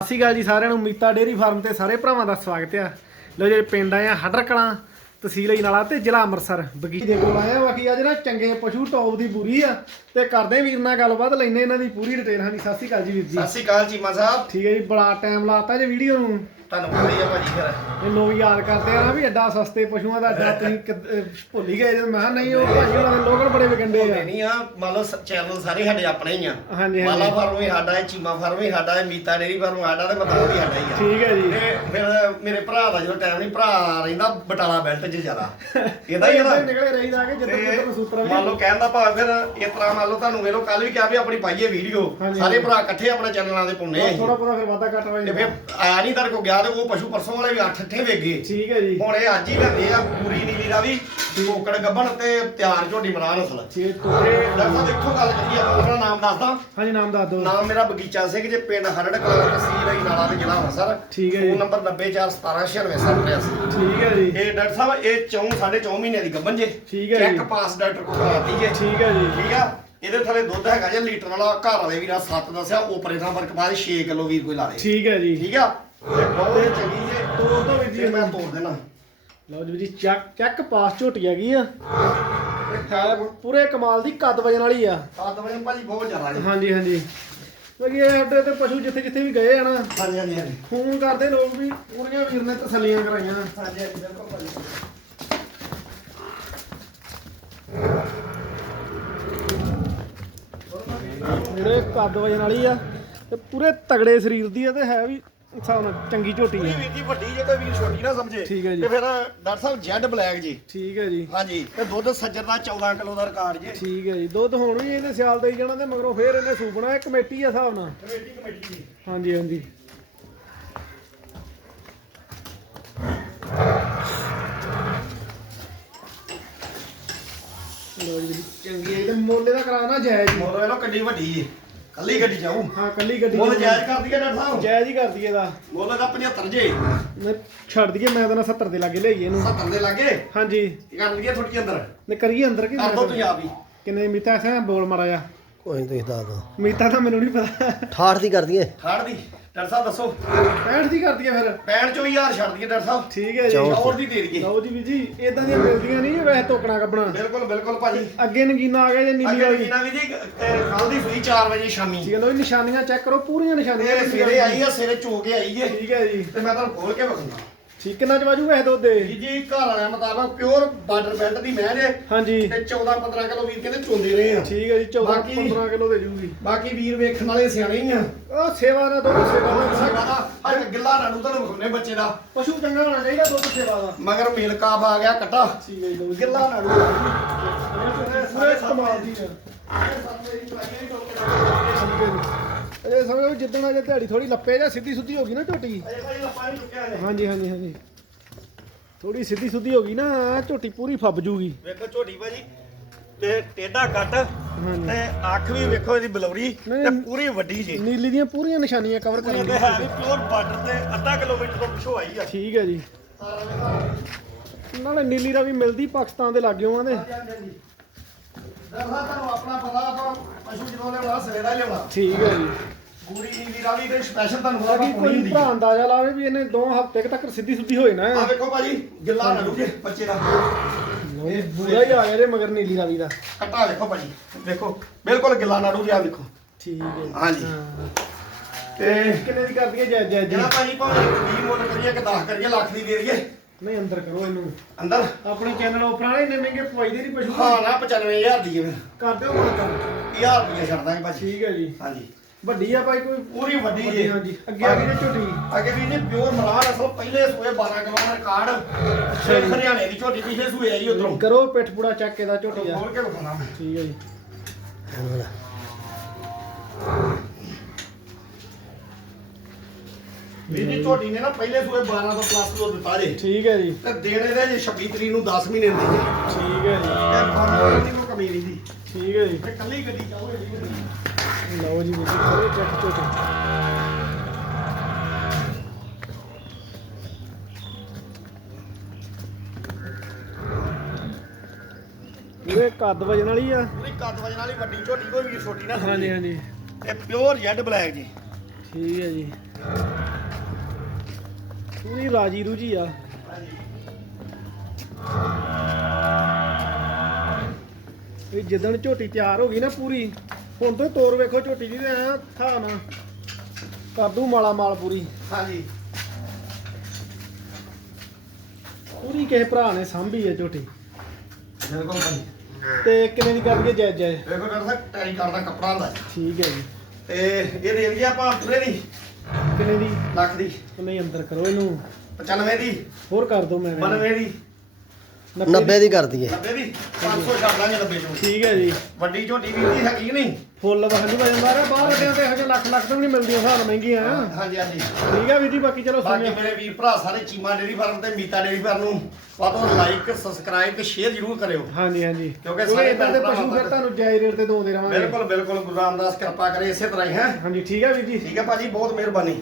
ਸਤਿ ਸ਼੍ਰੀ ਅਕਾਲ ਜੀ ਸਾਰਿਆਂ ਨੂੰ। ਮੀਤਾ ਡੇਰੀ ਫਾਰਮ ਤੇ ਸਾਰੇ ਭਰਾਵਾਂ ਦਾ ਸਵਾਗਤ ਆ। ਲੋ ਜੇ, ਪਿੰਡ ਆਏ ਆ ਹੱਡਰ ਕਲਾਂ ਤਹਿਸੀਲ ਇਨਾਲਾ ਤੇ ਜ਼ਿਲ੍ਹਾ ਅੰਮ੍ਰਿਤਸਰ ਬਗੀਚੇ ਦੇ ਕੋਲ ਆਏ ਆ ਬਾਕੀ ਅੱਜ ਨਾ ਚੰਗੇ ਪਸ਼ੂ ਟੌਪ ਦੀ ਬੂਰੀ ਆ ਤੇ ਕਰਦੇ ਵੀਰ ਨਾਲ ਗੱਲਬਾਤ ਲੈਨੇ ਇਹਨਾਂ ਦੀ ਪੂਰੀ ਡਿਟੇਲ ਹਾਂਜੀ ਸਤਿ ਸ਼੍ਰੀ ਅਕਾਲ ਜੀ ਵੀਰ ਜੀ। ਸਤਿ ਸ਼੍ਰੀ ਅਕਾਲ ਚੀਮਾ ਸਾਹਿਬ। ਠੀਕ ਹੈ ਜੀ ਬੜਾ ਟਾਈਮ ਲਾਤਾ ਜੇ ਵੀਡੀਓ ਨੂੰ। ਤੁਹਾਨੂੰ ਪਤਾ ਹੀ ਆ ਭਾਜੀ ਫਿਰ। ਇਹ ਲੋਕ ਯਾਦ ਕਰਦੇ ਆ ਨਾ ਵੀ ਐਡਾ ਸਸਤੇ ਪਸ਼ੂਆਂ ਦਾ ਐਡਾ ਤੁਸੀਂ ਭੁੱਲ ਹੀ ਗਏ ਜਦੋਂ ਮੈਂ ਕਿਹਾ ਨਹੀਂ ਉਹ ਭਾਜੀ ਉਹਨਾਂ ਦੇ ਲੋਕਲ ਬੜੇ ਵਿਕੰਡੇ ਆ। ਨਹੀਂ ਆ। ਮੰਨ ਲਓ ਚੈਨਲ ਸਾਰੇ ਸਾਡੇ ਆਪਣੇ ਹੀ ਆ। ਹਾਂਜੀ, ਮਾਲਾ। ਫਾਰਮ ਵੀ ਸਾਡਾ ਹੈ ਚੀਮਾ ਫਾਰਮ ਵੀ ਸਾਡਾ ਹੈ ਮੀਤਾ ਡੇਰੀ ਫਾਰਮ ਸਾਡਾ ਤੇ ਮਤਲਬ ਵੀ ਸਾਡਾ ਹੀ ਆ। ਠੀਕ ਹੈ ਜੀ। ਤੇ ਫਿਰ ਮੇਰੇ ਭਰਾ ਦਾ ਜਦੋਂ ਟਾਈਮ ਨਹੀਂ ਭਰਾ ਰਹਿੰਦਾ ਬਟਾਲਾ ਬੈਲਟ 'ਚ ਜ਼ਿਆਦਾ। ਇਹਦਾ ਹੀ ਏਦਾਂ ਨਾ। ਹੀ ਨਿਕਲੇ ਰਹੀਦਾ ਕਿ ਜਿੱਦਾਂ ਤੇ ਸੂਤਰ ਮੰਨ ਲਓ ਕਹਿਣ ਦਾ ਭਾਵ ਫਿਰ ਇਸ ਤਰ੍ਹਾਂ ਮੰਨ ਲਓ ਤੁਹਾਨੂੰ ਵੇਲੋ ਕੱਲ ਵੀ ਕਿਹਾ ਵੀ ਆਪਣੀ ਪਾਈਏ ਵੀਡੀਓ। ਹਾਂਜੀ, ਸਾਰੇ। ਭਰਾ ਇਕੱਠੇ ਆਪਣੇ ਚੈਨਲਾਂ ਦੇ ਪੁੰਨੇ ਆ ਥੋੜਾ ਬਹੁਤਾ ਫਿਰ ਵਾਧਾ ਘੱਟ ਤੇ ਹੋਇਆ ਫਿਰ ਆਇਆ ਨਹੀਂ ਕੋ ਗਿਆ ਤੇ ਉਹ ਪਸ਼ੂ ਪਰਸੋਂ ਵਾਲੇ ਵੀ ਅੱਠ ਅੱਠੇ ਵੇਗੇ ਠੀਕ ਹੈ ਜੀ। ਹੁਣ ਇਹ ਅੱਜ ਹੀ ਲੈਂਦੇ ਆ ਪੂਰੀ ਨੀਲੀ ਦਾ ਵੀ। ਕੋਕੜ ਗੱਬਣ ਤੇ ਤਿਆਰ ਝੋਟੀ ਬਣਾ ਨਸਲ ਛੇ ਤੇ ਤੋਂ ਡਾਕਟਰ ਸਾਹਿਬ ਇੱਥੋਂ ਗੱਲ ਕਰੀਏ ਆਪਣਾ ਨਾਮ ਦੱਸਦਾ ਹਾਂਜੀ ਨਾਮ ਦੱਸ ਦਿਓ। ਨਾਮ ਮੇਰਾ ਬਗੀਚਾ ਸਿੰਘ ਜੇ ਪਿੰਡ ਹਰੜ ਕਲਾਂ ਤਹਿਸੀਲ ਹੈ ਨਾਲਾ ਤੇ ਜ਼ਿਲ੍ਹਾ ਅੰਮ੍ਰਿਤਸਰ। ਠੀਕ ਹੈ ਜੀ। ਫੋਨ ਨੰਬਰ 9041796783 ਠੀਕ ਹੈ ਜੀ। ਇਹ ਡਾਕਟਰ ਸਾਹਿਬ ਇਹ ਚੌਂ ਸਾਢੇ ਚੌਂ ਮਹੀਨੇ ਦੀ ਗੱਬਨ ਜੇ। ਠੀਕ ਹੈ ਜੀ। ਚੈੱਕ ਪਾਸ ਡਾਕਟਰ ਕੋਲ ਕਰਾਤੀ ਜੇ। ਠੀਕ ਹੈ ਜੀ। ਠੀਕ ਆ? ਇਹਦੇ ਥੱਲੇ ਦੁੱਧ ਹੈਗਾ ਜੇ ਲੀਟਰ ਵਾਲਾ ਘਰ ਵਾਲੇ ਵੀਰਾ 7 ਦੱਸਿਆ ਉਪਰੇ ਦਾ ਫ਼ਰਕ ਬਾਅਦ 6 ਕਿਲੋ ਵੀਰ ਕੋਈ ਲਾ ਦੇ ਠੀਕ ਹੈ ਜੀ। ਠੀਕ ਆ? ਤੇ ਬਹੁਤ ਚੰਗੀ ਜੇ। ਤੋੜ ਦੋ ਜੀ ਜੀ ਮੈਂ ਤੋੜ ਦੇਣਾ। ਲਓ ਜੀ ਵੀਰ ਜੀ ਚੱਕ ਚੱਕ ਪਾਸ ਝੋਟੀ ਹੈਗੀ ਆ। ਹੈ ਪੂਰੇ ਕਮਾਲ ਦੀ ਕੱਦ ਵਜਨ ਵਾਲੀ ਆ। 7 ਵਜੇ ਭਾਜੀ ਬਹੁਤ ਜ਼ਿਆਦਾ ਜੀ। ਹਾਂਜੀ ਹਾਂਜੀ। ਕਿਉਂਕਿ ਇਹ ਅੱਡੇ ਤੇ ਪਸ਼ੂ ਜਿੱਥੇ ਜਿੱਥੇ ਵੀ ਗਏ ਆ ਨਾ ਹਾਂਜੀ ਹਾਂਜੀ ਹਾਂਜੀ। ਫੋਨ ਕਰਦੇ ਲੋਕ ਵੀ ਪੂਰੀਆਂ ਵੀਰ ਨੇ ਤਸੱਲੀਆਂ ਕਰਾਈਆਂ। ਹਾਂਜੀ ਹਾਂਜੀ ਬਿਲਕੁਲ ਭਾਜੀ। ਪੂਰੇ ਕੱਦ ਵਜਨ ਵਾਲੀ ਆ ਤੇ ਪੂਰੇ ਤਗੜੇ ਸਰੀਰ ਦੀ ਆ ਤੇ ਹੈ ਵੀ ਹਿਸਾਬ ਨਾਲ ਚੰਗੀ ਝੋਟੀ ਪੂਰੀ ਆ। ਵੀਰ ਜੀ ਵੱਡੀ ਜੇ ਕੋਈ ਵੀਰ ਛੋਟੀ ਨਾ ਸਮਝੇ। ਠੀਕ ਹੈ ਜੀ। ਤੇ ਫਿਰ ਡਾਕਟਰ ਸਾਹਿਬ ਜੈਡ ਬਲੈਕ ਜੀ। ਠੀਕ ਹੈ ਜੀ। ਹਾਂਜੀ ਤੇ ਦੁੱਧ ਸੱਜਰ ਦਾ 14 ਕਿਲੋ ਦਾ ਰਿਕਾਰਡ ਜੀ। ਠੀਕ ਹੈ ਜੀ। ਦੁੱਧ ਹੁਣ ਵੀ ਇਹਨੇ ਸਿਆਲ ਦੇਈ ਜਾਣਾ ਤੇ ਮਗਰੋਂ ਫੇਰ ਇਹਨੇ ਸੂਪਣਾ ਇਹ ਕਮੇਟੀ ਆ ਹਿਸਾਬ ਨਾਲ। ਕਮੇਟੀ ਕਮੇਟੀ ਜੀ। ਹਾਂਜੀ ਹਾਂਜੀ। ਲੋ ਜੀ ਚੰਗੀ ਹੈ। ਤੇ ਮੋਲੇ ਦਾ ਕਰਾਣਾ ਜਾਇਜ਼ ਜੀ ਮੋਰ ਵੇਲੋ ਕੱਡੀ ਵੱਡੀ ਜੀ ਕੱਲੀ ਗੱਡੀ ਜਾਊ। ਹਾਂ ਕੱਲੀ ਗੱਡੀ ਮੁੱਲ ਜਾਇਜ਼ ਕਰ ਦਈਏ ਡਾਕਟਰ ਸਾਹਿਬ? ਜਾਇਜ਼ ਹੀ ਕਰ ਦਈਏ ਦਾ। ਮੁੱਲ ਦਾ 75 ਜੇ। ਮੈਂ ਛੱਡ ਦਈਏ ਮੈਂ ਤਾਂ ਨਾ 70 ਦੇ ਲਾਗੇ ਲਈਏ ਇਹਨੂੰ। 70 ਦੇ ਲਾਗੇ? ਹਾਂਜੀ। ਕਰ ਲਈਏ ਥੋੜੀ ਅੰਦਰ? ਨੇ ਕਰੀਏ ਅੰਦਰ ਕਿ ਕਰ ਦੋ ਤੁਸੀਂ ਆਪ ਹੀ ਕਿੰਨੇ ਮੀਤਾ ਐਸਾ ਬੋਲ ਮਾਰਾ ਜਾ ਕੋਈ ਨੀ ਤੁਸੀਂ ਦੱਸ ਦੋ ਮੀਤਾ ਤਾਂ ਮੈਨੂੰ ਨਹੀਂ ਪਤਾ। 68 ਦੀ ਕਰ ਦਈਏ। ਖਾੜ ਦੀ? ਡਾਕਟਰ ਸਾਹਿਬ ਦੱਸੋ। 65 ਦੀ ਕਰ ਦਈਏ ਫਿਰ। 65 ਚੋਂ ਹਜ਼ਾਰ ਛੱਡ ਦਈਏ ਡਾਕਟਰ ਸਾਹਿਬ। ਠੀਕ ਹੈ ਜੀ। ਹੋਰ ਦੀ ਦੇ ਦਈਏ। ਲਓ ਜੀ ਵੀ ਜੀ ਇਦਾਂ ਦੀਆਂ ਮਿਲਦੀਆਂ ਨਹੀਂ ਵੈਸੇ ਟੋਕਣਾ ਕੱਢਣਾ ਬਿਲਕੁਲ ਬਿਲਕੁਲ ਭਾਜੀ। ਅੱਗੇ ਨਗੀਨਾ ਆ ਗਿਆ ਜੇ ਨੀਲੀ ਵਾਲੀ। ਕਿਨਾ ਵੀ ਜੀ ਕੱਲ ਦੀ ਸੂਈ 4 ਵਜੇ ਸ਼ਾਮੀ। ਠੀਕ ਹੈ ਲੋ ਨਿਸ਼ਾਨੀਆਂ ਚੈੱਕ ਕਰੋ ਪੂਰੀਆਂ ਨਿਸ਼ਾਨੀਆਂ ਇਹ ਸਵੇਰੇ ਆਈ ਆ ਸਵੇਰੇ ਚੋ ਕੇ ਆਈ ਜੇ ਠੀਕ ਹੈ ਜੀ। ਤੇ ਮੈਂ ਤੁਹਾਨੂੰ ਖੋਲ ਕੇ ਵਿਖਾਉਂਦਾ। ਠੀਕ ਕਿੰਨਾ ਚ ਵਾਜੂ ਵੈਸੇ ਦੁੱਧ ਦੇ ਜੀ ਜੀ ਘਰ ਵਾਲਿਆਂ ਮੁਤਾਬਕ ਪਿਓਰ ਬਾਰਡਰ ਬੈਲਟ ਦੀ ਮੈਂ ਜੇ ਹਾਂਜੀ। ਤੇ 14 15 ਕਿਲੋ ਵੀਰ ਕਹਿੰਦੇ ਚੋਂਦੇ ਰਹੇ ਆ। ਠੀਕ ਹੈ ਜੀ 14 ਬਾਕੀ- 15 ਕਿਲੋ ਦੇ ਜੂਗੀ। ਬਾਕੀ ਵੀਰ ਵੇਖਣ ਵਾਲੇ ਸਿਆਣੇ ਹੀ ਆ। ਉਹ ਸੇਵਾ ਦਾ ਦੁੱਧ ਸੇਵਾ ਦਾ। ਸੇਵਾ ਦਾ। ਅੱਜ ਗਿੱਲਾ ਨਾੜੂ ਤੁਹਾਨੂੰ ਵਿਖਾਉਣੇ ਬੱਚੇ ਦਾ। ਪਸ਼ੂ ਚੰਗਾ ਹੋਣਾ ਚਾਹੀਦਾ ਦੁੱਧ ਸੇਵਾ ਦਾ। ਮਗਰ ਮੇਲ ਕਾਬ ਆ ਗਿਆ ਕੱਟਾ। ਠੀਕ ਹੈ ਜੀ ਲਓ ਜੀ ਗਿੱਲਾ ਨਾੜੂ ਪੂਰੇ ਕਮਾਲ ਦੀ ਹੈ ਇਹ ਸਮਝੋ ਜਿੱਦਣ ਅਜੇ ਦਿਹਾੜੀ ਥੋੜੀ ਲੱਪੇ ਜਾਂ ਸਿੱਧੀ ਸੁੱਧੀ ਹੋ ਗਈ ਨਾ ਝੋਟੀ। ਅਜੇ ਭਾਈ ਲੱਪਾ ਨਹੀਂ ਚੁੱਕਿਆ ਨੇ ਹਾਂਜੀ ਹਾਂਜੀ ਹਾਂਜੀ। ਥੋੜੀ ਸਿੱਧੀ ਸੁੱਧੀ ਹੋ ਗਈ ਨਾ ਝੋਟੀ ਪੂਰੀ ਫੱਬ ਜੂਗੀ। ਵੇਖੋ ਝੋਟੀ ਭਾਜੀ ਤੇ ਟੇਡਾ ਕੱਟ ਤੇ ਅੱਖ ਵੀ ਵੇਖੋ ਇਹਦੀ ਬਲੌਰੀ ਤੇ ਪੂਰੀ ਵੱਡੀ ਜੀ। ਨੀਲੀ ਦੀਆਂ ਪੂਰੀਆਂ ਨਿਸ਼ਾਨੀਆਂ ਕਵਰ ਕਰਨ ਤੇ ਹੈ ਵੀ ਪਿਓਰ ਬਾਰਡਰ ਤੇ ਅੱਧਾ ਕਿਲੋਮੀਟਰ ਤੋਂ ਪਿਛੋ ਆਈ ਆ। ਠੀਕ ਹੈ ਜੀ। ਨਾਲੇ ਨੀਲੀ ਦਾ ਵੀ ਮਿਲਦੀ ਪਾਕਿਸਤਾਨ ਦੇ ਲਾਗਿਓਂ ਆਂਦੇ ਦਰਸਾ ਤੁਹਾਨੂੰ ਆਪਣਾ ਪਤਾ ਆਪਾਂ ਪਸ਼ੂ ਜਦੋਂ ਲਿਆਉਣਾ ਸਵੇਰੇ ਦਾ ਹੀ ਲਿਆਉਣਾ ਠੀਕ ਹੈ ਜੀ। ਪੂਰੀ ਨੀਲੀ ਦਾ ਵੀ ਤੇ ਸਪੈਸ਼ਲ ਤੁਹਾਨੂੰ ਪਤਾ ਬਾਕੀ ਕੋਈ ਭਰਾ ਅੰਦਾਜ਼ਾ ਲਾਵੇ ਵੀ ਇਹਨੇ ਦੋ ਹਫ਼ਤੇ ਕੁ ਤੱਕ ਸਿੱਧੀ ਸੁੱਧੀ ਹੋਏ ਨਾ। ਆ ਵੇਖੋ ਭਾਜੀ ਗਿੱਲਾ ਨਾ ਲੁਕੇ ਬੱਚੇ ਦਾ। ਇਹ ਬੁਰਾ ਹੀ ਆ ਗਿਆ ਜੇ ਮਗਰ ਨੀਲੀ ਰਾਵੀ ਦਾ। ਕੱਟਾ ਵੇਖੋ ਭਾਜੀ ਵੇਖੋ ਬਿਲਕੁਲ ਗਿੱਲਾ ਨਾੜੂ ਜਿਹਾ ਵੇਖੋ। ਠੀਕ ਹੈ। ਹਾਂਜੀ। ਹਾਂ। ਤੇ ਕਿੰਨੇ ਦੀ ਕਰਦੀ ਹੈ ਜੈ ਜੈ ਜੀ? ਜਿਹੜਾ ਭਾਜੀ ਭਾਵੇਂ 20 ਮੁੱਲ ਕਰੀਏ ਕਿ 10 ਕਰੀਏ ਲੱਖ ਦੀ ਦੇ ਦਈਏ। ਨਹੀਂ ਅੰਦਰ ਕਰੋ ਇਹਨੂੰ। ਅੰਦਰ? ਆਪਣੇ ਚੈਨਲ ਉਪਰਾਂ ਇੰਨੇ ਮਹਿੰਗੇ ਪਵਾਈ ਦੇ ਨਹੀਂ ਪਸ਼ੂ। ਹਾਂ ਨਾ 95000 ਦੀ ਫਿਰ ਕਰ ਦਿਓ ਮਨ ਕਰ 1000 ਰੁਪਏ ਛੱਡ ਦਾਂਗੇ ਭਾਜੀ। ਠੀਕ ਹੈ ਜੀ। ਹਾਂਜੀ। ਵੱਡੀ ਆ ਭਾਈ ਕੋਈ? ਪੂਰੀ ਵੱਡੀ ਜੀ। ਹਾਂਜੀ। ਅੱਗੇ ਆ ਗਈ ਝੋਟੀ ਅੱਗੇ ਵੀ ਨੇ ਪਿਓਰ ਮਰਾਨ ਅਸਲ ਪਹਿਲੇ ਸੂਏ 12 ਕਿਲੋ ਦਾ ਰਿਕਾਰਡ। ਤੇ ਹਰਿਆਣੇ ਦੀ ਝੋਟੀ ਪਿਛਲੇ ਸੂਏ ਆਈ ਉਧਰੋਂ। ਕਰੋ ਪਿੱਠ ਪੂੜਾ ਚੱਕ ਝੋਟੀ ਦਾ ਖੋਲ ਕੇ ਵਿਖਾਉਣਾ ਮੈਂ। ਠੀਕ ਹੈ ਜੀ। ਵੀ ਜੀ ਝੋਟੀ ਨੇ ਨਾ ਪਹਿਲੇ ਸੂਏ 12 ਤੋਂ ਪਲੱਸ ਤੋਂ ਦਿੱਤਾ ਜੇ। ਠੀਕ ਹੈ ਜੀ। ਤੇ ਦੇਣੇ ਦੇ ਜੇ 26 ਤਰੀਕ ਨੂੰ 10 ਮਹੀਨੇ ਦੇ ਜੇ। ਠੀਕ ਹੈ ਜੀ। ਇਹ ਦੀ ਕੋਈ ਕਮੀ ਨਹੀਂ ਦੀ ਠੀਕ ਹੈ ਜੀ। ਤੇ ਕੱਲੀ ਗੱਡੀ ਚਾਹੋ ਵੱਡੀ ਲਓ ਜੀ ਵੀਰ ਜੀ ਕਰੋ ਚੈੱਕ ਝੋਟੀ ਇਹ ਕੱਦ ਵਜਣ ਵਾਲੀ ਆ। ਪੂਰੀ ਕੱਦ ਵਜਨ ਵਾਲੀ ਵੱਡੀ ਝੋਟੀ ਕੋਈ ਵੀ ਛੋਟੀ ਨਾ ਹਾਂਜੀ ਹਾਂਜੀ। ਇਹ ਪਿਓਰ ਜੈਡ ਬਲੈਕ ਜੀ। ਠੀਕ ਹੈ ਜੀ। ਪੂਰੀ ਰਾਜੀ ਰੂਜੀ ਆ। ਇਹ ਜਿੱਦਣ ਝੋਟੀ ਤਿਆਰ ਹੋ ਗਈ ਨਾ ਪੂਰੀ ਹੁਣ ਤੋਂ ਹੀ ਤੋਰ ਵੇਖੋ ਝੋਟੀ ਦੀ ਤੇ ਐ ਥਾ ਨਾ। ਕਰ ਦੂ ਮਾਲਾ ਮਾਲ ਪੂਰੀ। ਹਾਂਜੀ। ਪੂਰੀ ਕਿਸੇ ਭਰਾ ਨੇ ਸਾਂਭੀ ਹੈ ਝੋਟੀ। ਬਿਲਕੁਲ ਤੇ ਕਿੰਨੇ ਦੀ ਕਰ ਦਈਏ ਜੈ ਜੈ। ਦੇਖੋ ਡਾਕਟਰ ਸਾਹਿਬ ਟੈਰੀ ਕਰਦਾ ਕੱਪੜਾ ਹੁੰਦਾ। ਠੀਕ ਹੈ ਜੀ। ਤੇ ਇਹ ਦੇ ਦਈਏ ਆਪਾਂ ਪੂਰੇ ਦੀ। ਕਿੰਨੇ ਦੀ? ਲੱਖ ਦੀ। ਨਹੀਂ ਅੰਦਰ ਕਰੋ ਇਹਨੂੰ। 95 ਦੀ। ਹੋਰ ਕਰ ਦੋ ਮੈਂ। 92 ਦੀ। 90 ਦੀ। ਕਰ ਦਈਏ 90 ਦੀ? 500 ਛੱਡ ਦਾਂਗੇ 90 ਚੋਂ ਠੀਕ ਹੈ ਜੀ। ਵੱਡੀ ਝੋਟੀ ਵੀ ਦੀ ਹੈਗੀ ਕਿ ਨਹੀਂ? ਫੁੱਲ ਦਾ ਹੰਝੂ ਜਾਂਦਾ ਰਿਹਾ ਬਾਹਰ ਅੱਡਿਆਂ ਤੇ ਇਹੋ ਜਿਹੇ ਲੱਖ ਲੱਖ ਤੋਂ ਵੀ ਨਹੀਂ ਮਿਲਦੀਆਂ ਹਿਸਾਬ ਮਹਿੰਗੀਆਂ। ਆ ਹਾਂਜੀ ਹਾਂਜੀ। ਠੀਕ ਹੈ ਵੀਰ ਜੀ ਬਾਕੀ ਚਲੋ ਬਾਕੀ ਮੇਰੇ ਵੀਰ ਭਰਾ ਸਾਰੇ ਚੀਮਾ ਡੇਰੀ ਫਾਰਮ ਤੇ ਮੀਤਾ ਡੇਰੀ ਫਾਰਮ ਨੂੰ ਵਾਤੋਂ ਲਾਈਕ ਸਬਸਕ੍ਰਾਈਬ ਤੇ ਸ਼ੇਅਰ ਜ਼ਰੂਰ ਕਰਿਓ। ਹਾਂਜੀ ਹਾਂਜੀ। ਕਿਉਂਕਿ ਸਾਰੇ ਇਦਾਂ ਦੇ ਪਸ਼ੂ ਫਿਰ ਤੁਹਾਨੂੰ ਜਾਇਜ਼ ਰੇਟ ਤੇ ਦੋਂਦੇ ਰਹਾਂਗੇ। ਬਿਲਕੁਲ ਬਿਲਕੁਲ। ਗੁਰੂ ਰਾਮਦਾਸ ਕਿਰਪਾ ਕਰੇ ਇਸੇ ਤਰ੍ਹਾਂ ਹੀ ਹੈ? ਹਾਂਜੀ ਠੀਕ ਹੈ ਵੀਰ ਜੀ। ਠੀਕ ਹੈ ਭਾਜੀ ਬਹੁਤ ਮਿਹਰਬਾਨੀ।